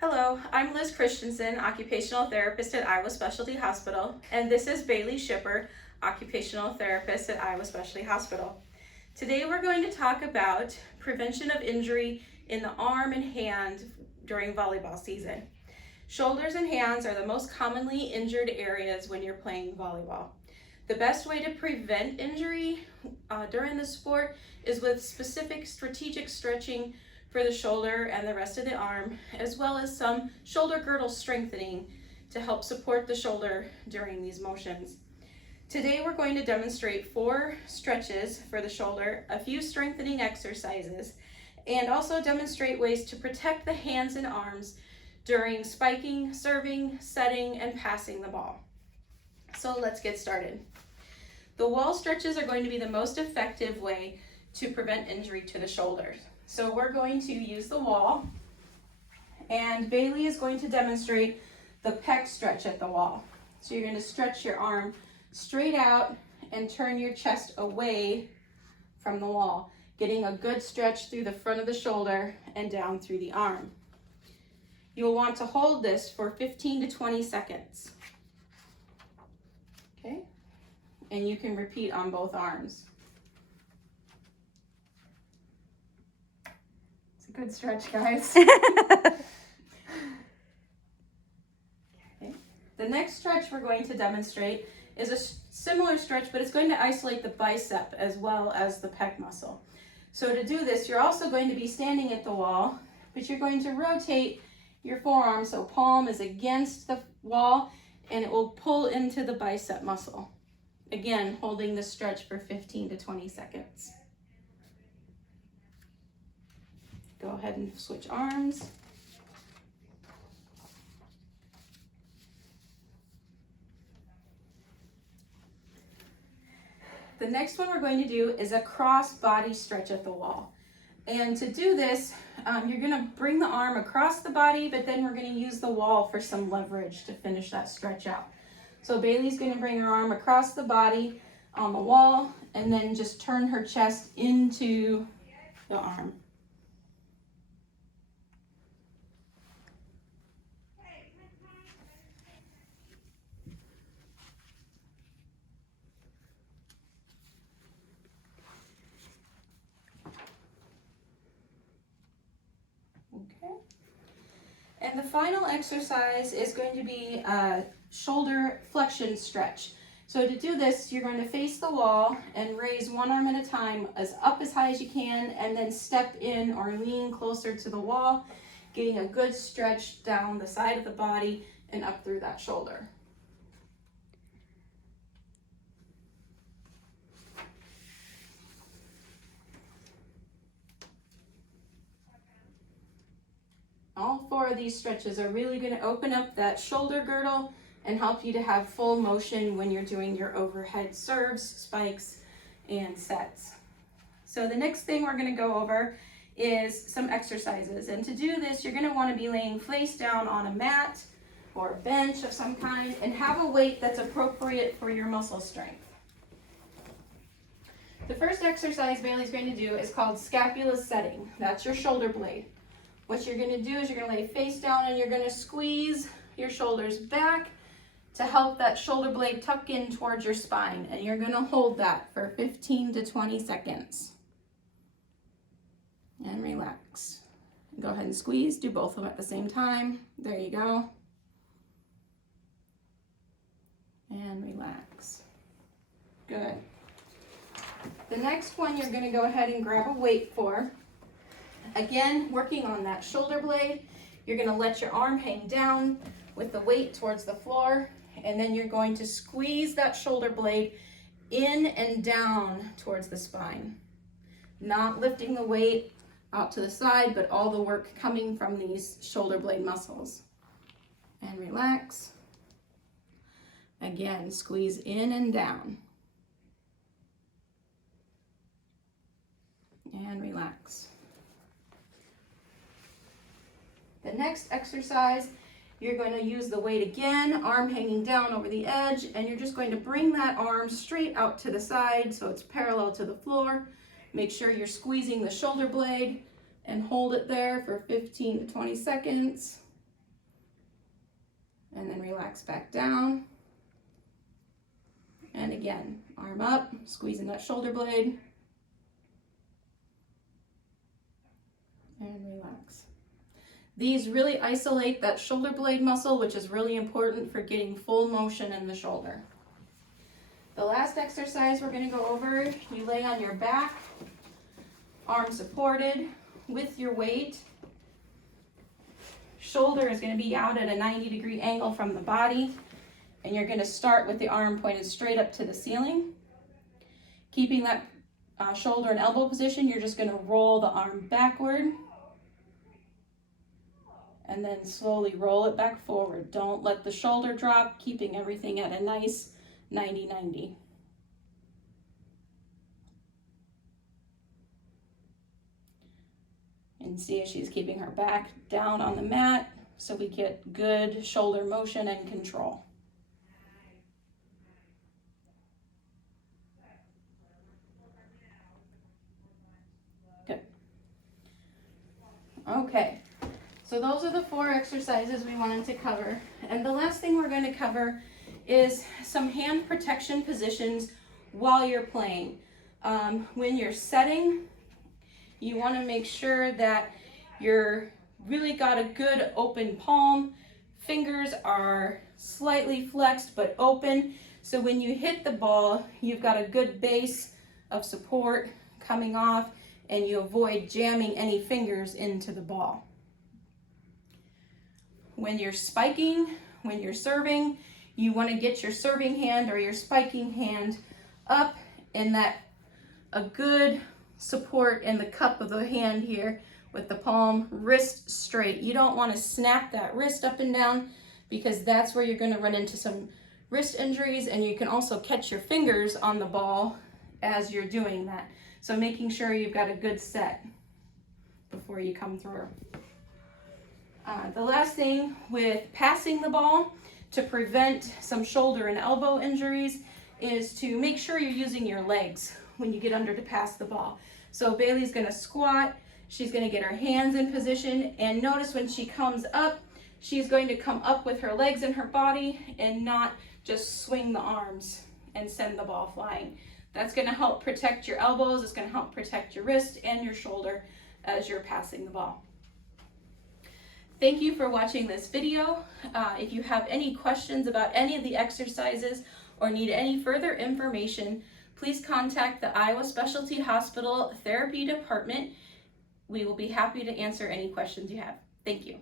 Hello, I'm Liz Christiansen, occupational therapist at Iowa Specialty Hospital, and this is Bailie Schipper, occupational therapist at Iowa Specialty Hospital. Today we're going to talk about prevention of injury in the arm and hand during volleyball season. Shoulders and hands are the most commonly injured areas when you're playing volleyball. The best way to prevent injury during the sport is with specific strategic stretching for the shoulder and the rest of the arm, as well as some shoulder girdle strengthening to help support the shoulder during these motions. Today we're going to demonstrate 4 stretches for the shoulder, a few strengthening exercises, and also demonstrate ways to protect the hands and arms during spiking, serving, setting, and passing the ball. So let's get started. The wall stretches are going to be the most effective way to prevent injury to the shoulders. So we're going to use the wall, and Bailie is going to demonstrate the pec stretch at the wall. So you're going to stretch your arm straight out and turn your chest away from the wall, getting a good stretch through the front of the shoulder and down through the arm. You'll want to hold this for 15 to 20 seconds. Okay? And you can repeat on both arms. It's a good stretch, guys. Okay. The next stretch we're going to demonstrate is a similar stretch, but it's going to isolate the bicep as well as the pec muscle. So to do this, you're also going to be standing at the wall, but you're going to rotate your forearm so palm is against the wall, and it will pull into the bicep muscle. Again, holding the stretch for 15 to 20 seconds. Go ahead and switch arms. The next one we're going to do is a cross body stretch at the wall. And to do this, you're going to bring the arm across the body, but then we're going to use the wall for some leverage to finish that stretch out. So Bailey's going to bring her arm across the body on the wall and then just turn her chest into the arm. Okay. And the final exercise is going to be a shoulder flexion stretch. So to do this, you're going to face the wall and raise one arm at a time up as high as you can, and then step in or lean closer to the wall, getting a good stretch down the side of the body and up through that shoulder. All 4 of these stretches are really going to open up that shoulder girdle and help you to have full motion when you're doing your overhead serves, spikes, and sets. So the next thing we're going to go over is some exercises. And to do this, you're going to want to be laying face down on a mat or a bench of some kind and have a weight that's appropriate for your muscle strength. The first exercise Bailey's going to do is called scapula setting. That's your shoulder blade. What you're going to do is you're going to lay face down and you're going to squeeze your shoulders back to help that shoulder blade tuck in towards your spine. And you're going to hold that for 15 to 20 seconds. And relax. Go ahead and squeeze. Do both of them at the same time. There you go. And relax. Good. The next one you're going to go ahead and grab a weight for. Again, working on that shoulder blade, you're going to let your arm hang down with the weight towards the floor, and then you're going to squeeze that shoulder blade in and down towards the spine. Not lifting the weight out to the side, but all the work coming from these shoulder blade muscles. And relax. Again, squeeze in and down. And relax. The next exercise, you're going to use the weight again, arm hanging down over the edge, and you're just going to bring that arm straight out to the side so it's parallel to the floor. Make sure you're squeezing the shoulder blade and hold it there for 15 to 20 seconds. And then relax back down. And again, arm up, squeezing that shoulder blade. And relax. These really isolate that shoulder blade muscle, which is really important for getting full motion in the shoulder. The last exercise we're going to go over, you lay on your back, arms supported with your weight. Shoulder is going to be out at a 90-degree angle from the body, and you're going to start with the arm pointed straight up to the ceiling. Keeping that shoulder and elbow position, you're just going to roll the arm backward and then slowly roll it back forward. Don't let the shoulder drop, keeping everything at a nice 90-90. And see if she's keeping her back down on the mat so we get good shoulder motion and control. Good. Okay, so those are the 4 exercises we wanted to cover. And the last thing we're going to cover is some hand protection positions while you're playing. When you're setting, you want to make sure that you're really got a good open palm. Fingers are slightly flexed but open. So when you hit the ball, you've got a good base of support coming off and you avoid jamming any fingers into the ball. When you're spiking, when you're serving, you want to get your serving hand or your spiking hand up in that a good support in the cup of the hand here with the palm, wrist straight. You don't want to snap that wrist up and down because that's where you're going to run into some wrist injuries, and you can also catch your fingers on the ball as you're doing that. So making sure you've got a good set before you come through. The last thing with passing the ball to prevent some shoulder and elbow injuries is to make sure you're using your legs when you get under to pass the ball. So Bailey's going to squat, she's going to get her hands in position, and notice when she comes up, she's going to come up with her legs and her body and not just swing the arms and send the ball flying. That's going to help protect your elbows, it's going to help protect your wrist and your shoulder as you're passing the ball. Thank you for watching this video. If you have any questions about any of the exercises or need any further information, please contact the Iowa Specialty Hospital Therapy Department. We will be happy to answer any questions you have. Thank you.